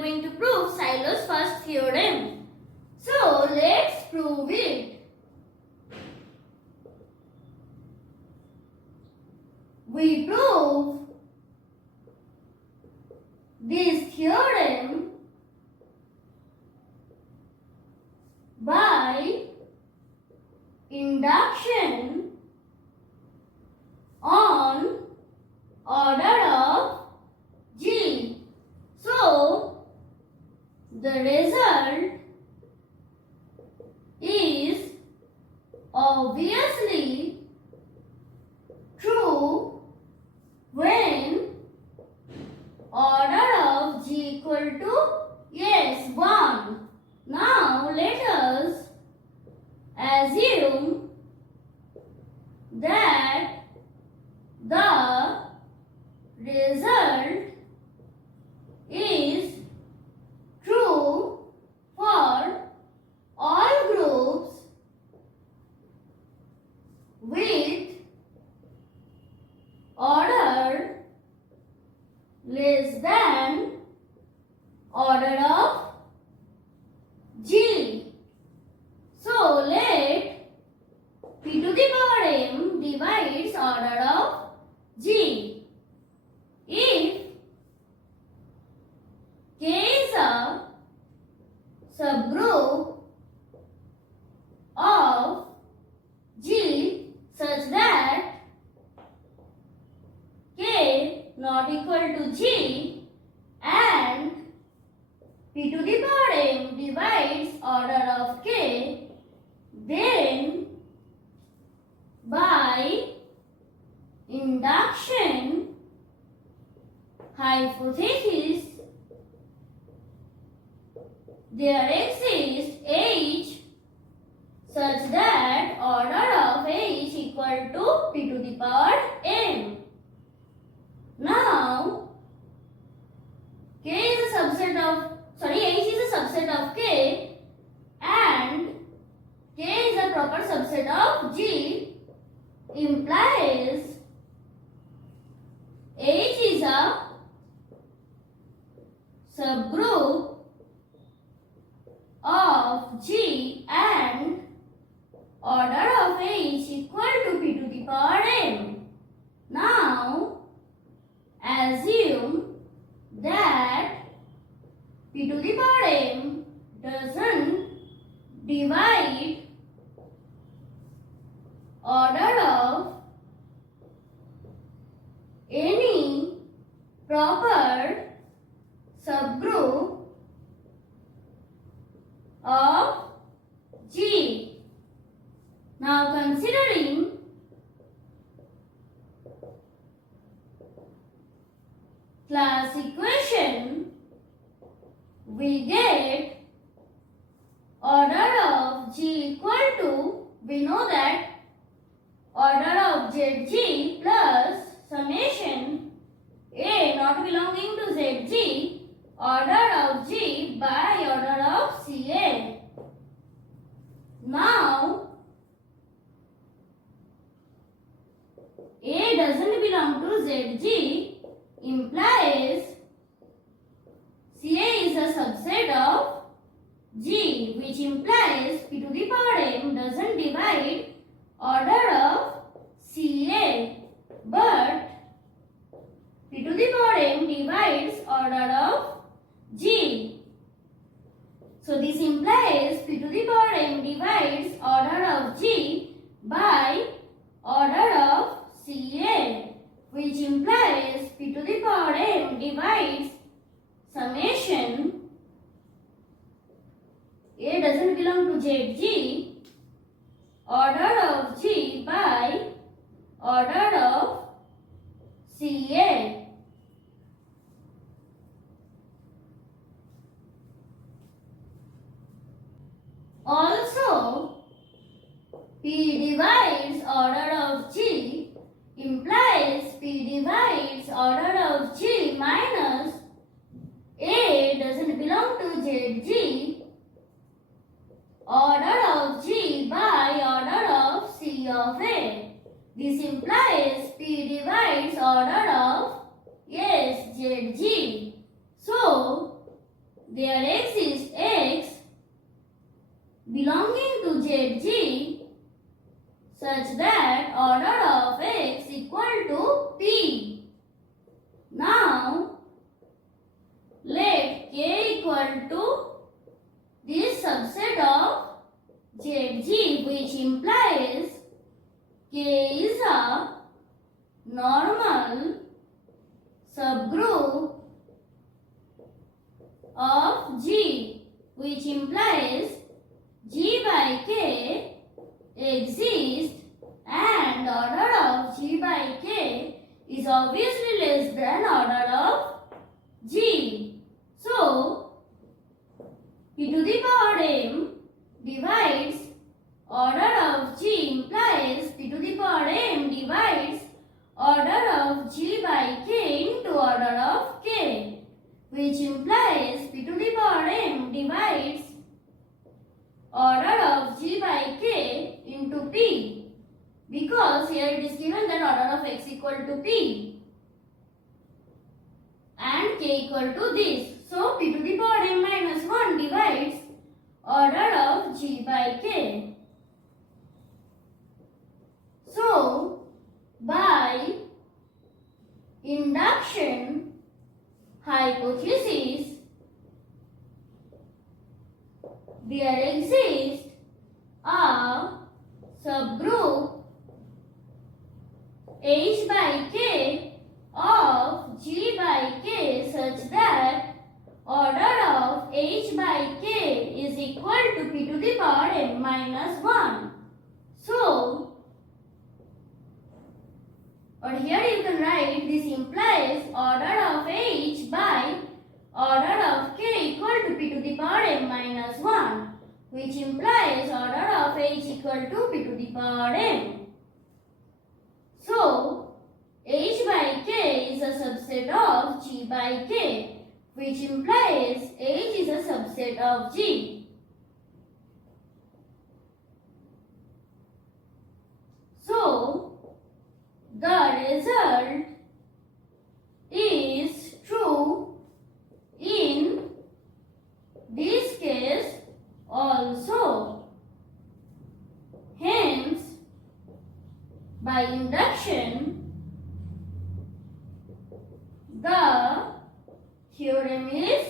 going to prove Sylow's first theorem. So let's prove it. We prove this theorem by induction on order of G. So the result is obviously true when order of G equal to 1. Now let us assume that the result is true for all groups with order less than order of G. So let p to the power m divides order of G. If K is a subgroup of G such that K not equal to G and p to the power m divides order of K, then by induction hypothesis there exists H such that order of H equal to p to the power m. Now K is a subset of H is a subset of K and K is a proper subset of G, implies H is a subgroup of G and order of H equal to p to the power m. Now assume that p to the power m doesn't divide order of any proper subgroup of G. Now considering class equation, we get order of G equal to, we know that order of ZG plus summation A not belonging to ZG order of G by order of CA. Now A doesn't belong to ZG implies CA is a subset of G, which implies p to the power m doesn't divide order of CA, but p to the power m divides order of G. So this implies p to the power m divides order of G by order of CA, which implies p to the power m divides summation A doesn't belong to ZG order of G by order of CA. Also, P divides order of G implies P divides order of G minus A doesn't belong to ZG order of G by order of C of A. This implies P divides order of ZG. So there exists x belonging to Zg such that order of x equal to p. Now let k equal to this subset of Zg, which implies k is a normal subgroup of G, which implies G by K exists and order of G by K is obviously less than order of G. So, p to the power m divides order of G implies p to the power m divides order of G by K into order of K, which implies p to the power m divides order of G by K into P, because here it is given that order of x equal to P and K equal to this. So p to the power m minus 1 divides order of G by K. So by induction hypothesis, there exists a subgroup H by K of G by K such that order of H by K is equal to p to the power m minus 1. So, or here you can write this implies order of H by order of K equal to p to the power m minus 1, which implies order of H equal to p to the power m. So, H by K is a subset of G by K, which implies H is a subset of G. So, the result is true in this case also. Hence, by induction, the theorem is